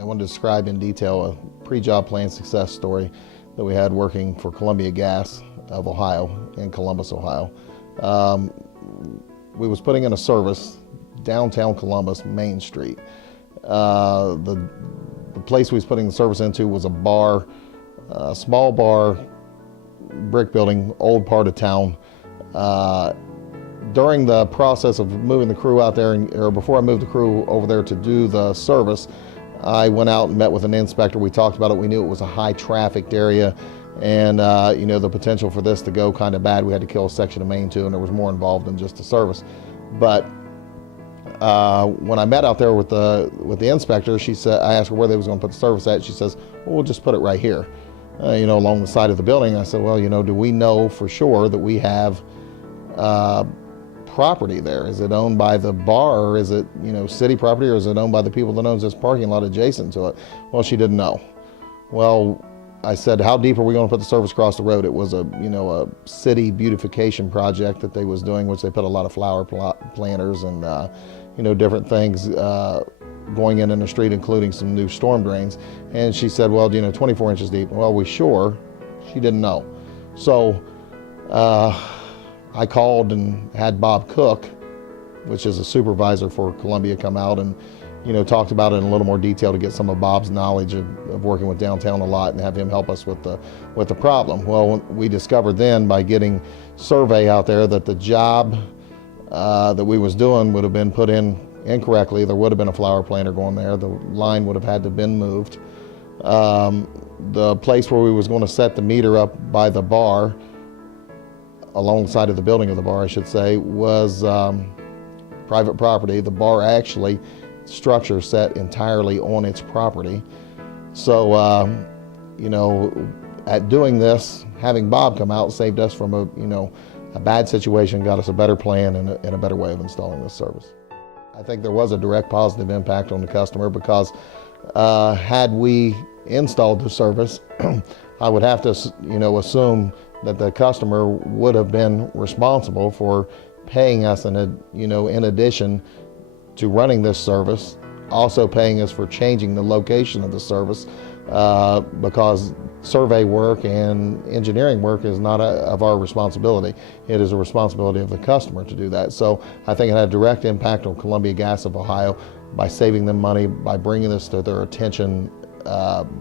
I want to describe in detail a pre-job plan success story that we had working for Columbia Gas of Ohio in Columbus, Ohio. We was putting in a service downtown Columbus, Main Street. The place we was putting the service into was a bar, a small bar, brick building, old part of town. During the process of moving the crew out there, or before I moved the crew over there to do the service, I went out and met with an inspector. We talked about it. We knew it was a high trafficked area, and you know, the potential for this to go kind of bad. We had to kill a section of main too, and there was more involved than just the service. But when I met out there with the inspector, she said, I asked her where they was going to put the service at. She says, well, we'll just put it right here, you know, along the side of the building. I said, well, you know, do we know for sure that we have property there? Is it owned by the bar, or is it, you know, city property, or is it owned by the people that owns this parking lot adjacent to it? Well, she didn't know. Well, I said, how deep are we going to put the service across the road? It was a, you know, a city beautification project that they was doing, which they put a lot of flower planters and you know, different things going in the street, including some new storm drains. And she said, well, you know, 24 inches deep. Well, we sure? She didn't know. So I called and had Bob Cook, which is a supervisor for Columbia, come out and, you know, talked about it in a little more detail to get some of Bob's knowledge of working with downtown a lot and have him help us with the problem. Well, we discovered then by getting survey out there that the job that we was doing would have been put in incorrectly. There would have been a flower planter going there. The line would have had to have been moved. The place where we was going to set the meter up by the bar, alongside of the building of the bar, I should say, was private property. The bar actually structure set entirely on its property. So, you know, at doing this, having Bob come out saved us from a, you know, a bad situation, got us a better plan and a better way of installing this service. I think there was a direct positive impact on the customer because had we installed the service, I would have to, you know, assume that the customer would have been responsible for paying us you know, in addition to running this service, also paying us for changing the location of the service because survey work and engineering work is not of our responsibility. It is a responsibility of the customer to do that. So I think it had a direct impact on Columbia Gas of Ohio by saving them money, by bringing this to their attention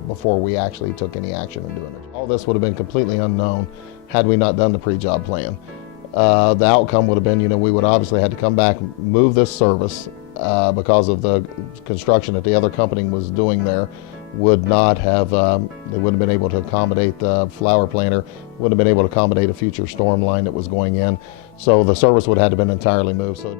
before we actually took any action in doing it. All this would have been completely unknown had we not done the pre-job plan. The outcome would have been, you know, we would obviously had to come back, move this service because of the construction that the other company was doing there would not have, they wouldn't have been able to accommodate the flower planter, wouldn't have been able to accommodate a future storm line that was going in. So the service would have had to been entirely moved. So